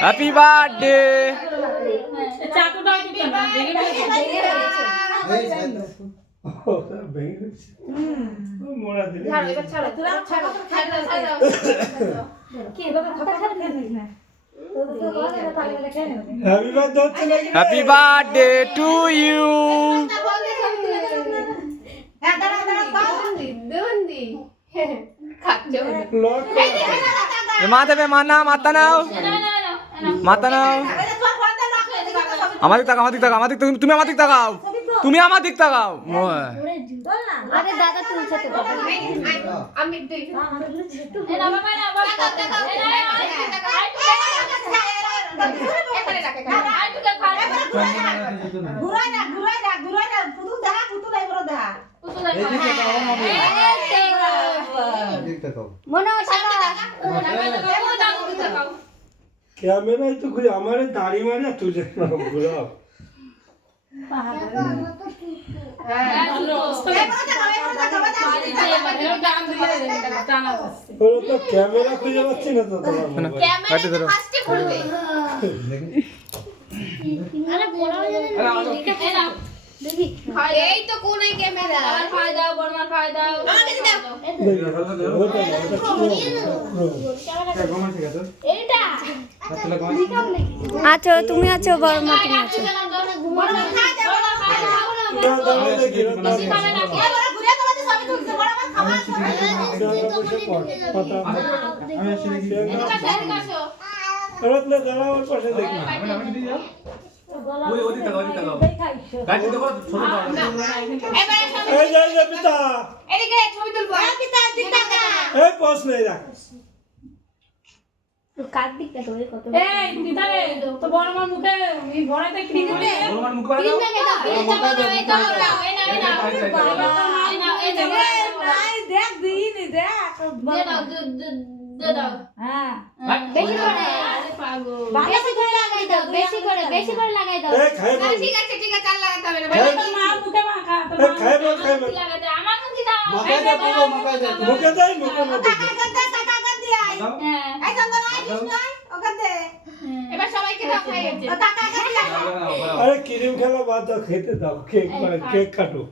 Happy birthday. Happy birthday to you. মা দেবে, মা নাও, মাতা নাও, মাতা নাও। আমার দিক তাকাও, আমার দিক তাকাও, আমার দিক তাকাও, তুমি আমার দিক তাকাও, তুমি আমার দিক তাকাও। আরে দাদা তুলছে তো আমি ক্যামেরায় তো ঘুরে আমার দাড়ি মারে তুলে ঘুরাও। ক্যামেরা খুঁজে পাচ্ছি না তো এই তো কোনায় ক্যামেরা খাওয়া দাও বড়মা খাওয়া দাও এইটা আছো তুমি আছো বড়মা তুমি আছো বড়মা খাওয়া দাও বেশি করে লাগাই দাও ঠিক আছে আর লাগাতে হবে না লাগাতে আমার মুখে দাও মুখে দেয় মুখে মধ্যে এবার সবাইকে দাও খাইয়েছে আরে ক্রিম খেলা বাদ দাও, খেতে দাও, কেক কেক কাটো।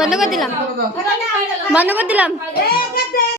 বন্ধ করে দিলাম, বন্ধ করে দিলাম।